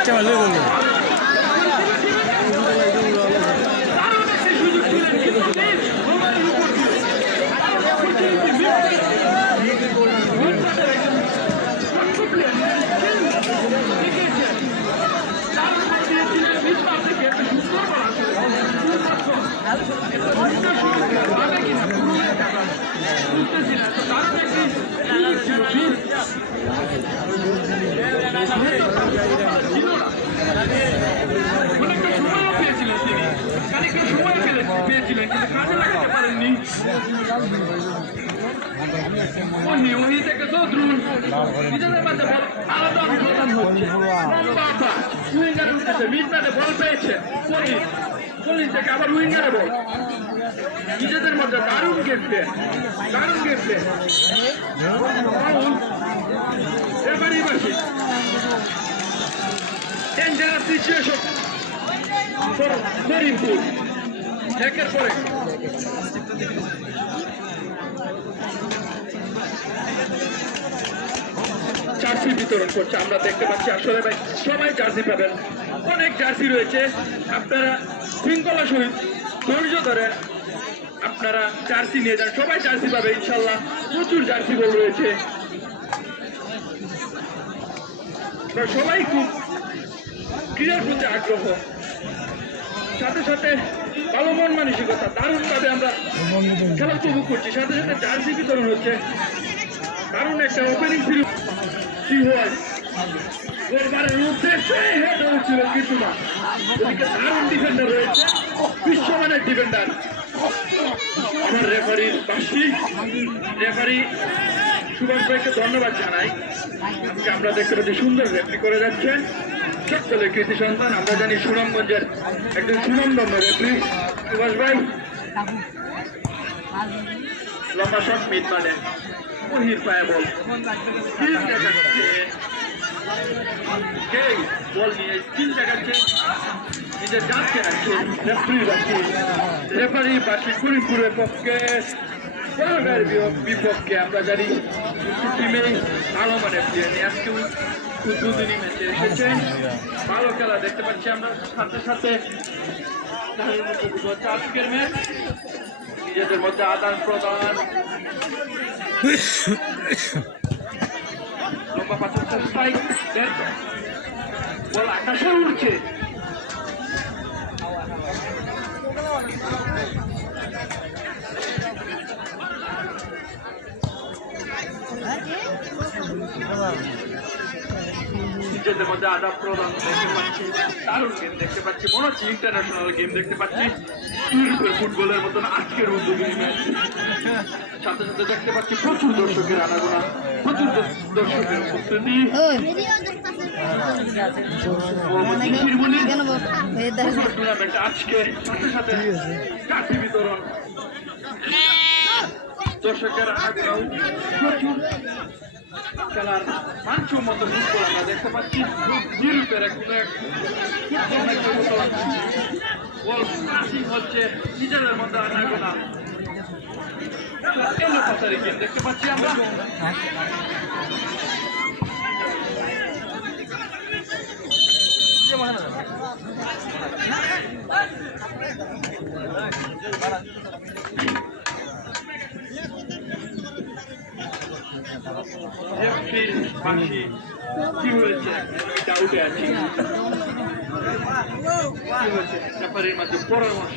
একটা ভালো বলব অনেকটা বল পেয়েছে কলি থেকে আবার উইঙ্গারে বল নিজেদের মধ্যে দারুণ প্লে দারুণ প্লে এবারই বাসী ডেঞ্জারাস সিচুয়েশন করিমপুর একের পরে জার্সি বিতরণ করছে। আমরা দেখতে পাচ্ছি আসলে ভাই, সবাই জার্সি পাবেন। অনেক জার্সি রয়েছে। আপনারা শৃঙ্খলা সহিত ধৈর্য ধরে আপনারা জার্সি নিয়ে যান। সবাই জার্সি পাবে, ইনশাল্লাহ। প্রচুর জার্সি বল রয়েছে। সবাই খুব ক্রীড়ার প্রতি আগ্রহ। সাথে সাথে ভালো মন মানসিকতা দারুণ ভাবে আমরা খেলা উপভোগ করছি। সাথে সাথে জার্সি বিতরণ হচ্ছে। দারুণ একটা ওপেনিং শুরু। কি হয়? এবারের উদ্দেশ্যে না দারুণ ডিফেন্ডার রয়েছে। বিশ্বমানের ডিফেন্ডার আমার রেফারির পাশি রেফারি সুভাষ ভাইকে ধন্যবাদ জানাই। আমরা দেখতে পাচ্ছি সুন্দর রেফারি করে যাচ্ছেন। চট্টলের কৃতি সন্তান, আমরা জানি সুনামগঞ্জের একজন সুনামধন্য রেফারি সুভাষ ভাই। লম্বা শট মিট মানে মহির পায়ে বল স্কিল দেখাচ্ছে কে বল নিয়ে স্কিল দেখাচ্ছে নিজের জাতকে রাখছে রেফারি রাখছে রেফারি পাশে কুড়িপুরের পক্ষে বড়গার বিপক্ষে আমরা জানি টিমেই ভালো মানের প্লেয়ার নিয়ে আজকে উদ্বোধনী ম্যাচে এসেছেন ভালো খেলা দেখতে পাচ্ছি আমরা সাথে সাথে আজকের ম্যাচ নিজেদের মধ্যে আদান প্রদান। লম্বা পাথর বল আকাশে উঠছে নিজেদের মধ্যে আদাব প্রদান দেখতে পাচ্ছি দারুণ গেম দেখতে পাচ্ছি মনে হচ্ছে ইন্টারন্যাশনাল গেম দেখতে পাচ্ছি ইউরোপের ফুটবলের মতন আজকের উদ্যোগী ম্যাচ সাথে সাথে দেখতে পাচ্ছি প্রচুর দর্শকের আনাগোনা প্রচুর দর্শকের উপস্থিতি টুর্নামেন্ট আজকে সাথে সাথে কাঠি বিতরণ দর্শকের আগ্রহ প্রচুর খেলার মাংস মতো ফুটবল আমরা দেখতে পাচ্ছি। এক কোনো এক ফুটবল মতো হচ্ছে। নিজেদের মধ্যে আনাগোনা এলো দেখতে পাচ্ছি আমরা। কি হয়েছে ডাউটে আছি ব্যাপারের মাঝে পরামর্শ